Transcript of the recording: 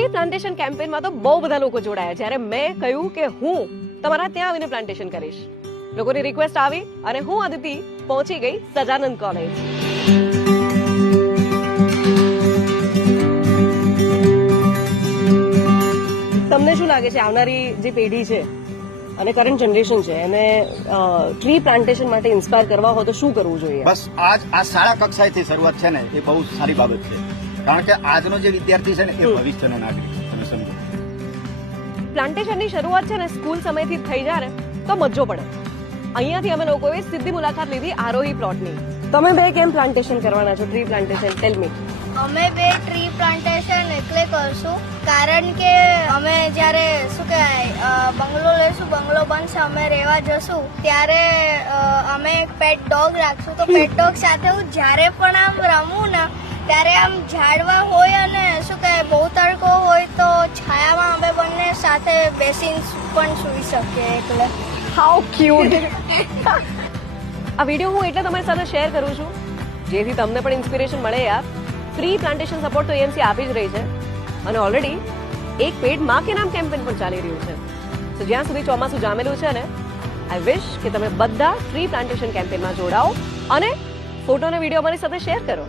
Tree plantation કેમ્પેનમાં તો બહુ બધા લોકો જોડાયા જ્યારે મેં કહ્યું કે હું તમારા ત્યાં આવીને પ્લાન્ટેશન કરીશ. લોકોની રિક્વેસ્ટ આવી અને હું અદિતિ પહોંચી ગઈ સજાનંદ કોલેજ. તમને શું લાગે છે આવનારી જે પેઢી છે અને કરંટ જનરેશન છે એને ટ્રી પ્લાન્ટેશન માટે ઇન્સ્પાયર કરવા હોય તો શું કરવું જોઈએ? બસ આ શાળા કક્ષાએથી શરૂઆત છે ને એ બહુ સારી બાબત છે, કારણ કે આજનો જે વિદ્યાર્થી છે ને એ ભવિષ્યનો નાગરિક છે. તમે સમજો, પ્લાન્ટેશનની શરૂઆત છે ને સ્કૂલ સમયથી થઈ જાય ને તો મજો પડે. અહીંયાથી અમે લોકોએ સીધી મુલાકાત લીધી આરોહી પ્લોટની. તમે બે કેમ પ્લાન્ટેશન કરવાના છો? ટ્રી પ્લાન્ટેશન, ટેલ મી. અમે બે ટ્રી પ્લાન્ટેશન એટલે કરશું કારણ કે અમે જ્યારે શું કહેવાય બંગલો લેશું, બંગલો બનશે, અમે રહેવા જશું ત્યારે અમે એક પેટ ડોગ રાખશું. તો પેટ ડોગ સાથે હું જ્યારે પણ આમ રમું ને ત્યારે આમ ઝાડવા હોય અને શું કહેવાય બહુ તડકો હોય તો છાયામાં અમે બંને સાથે બેસીને પણ સૂઈ શકીએ. એટલે હાઉ ક્યુટ. આ વિડીયો હું એટલે તમારી સાથે શેર કરું છું જેથી તમને પણ ઇન્સ્પિરેશન મળે યાર. ટ્રી પ્લાન્ટેશન સપોર્ટ તો એએમસી આપી જ રહી છે અને ઓલરેડી એક પેડ માં કે નામ કેમ્પેન પણ ચાલી રહ્યું છે. તો જ્યાં સુધી ચોમાસું જામેલું છે ને, આઈ વિશ કે તમે બધા ટ્રી પ્લાન્ટેશન કેમ્પેનમાં જોડાઓ અને ફોટો અને વિડીયો અમારી સાથે શેર કરો.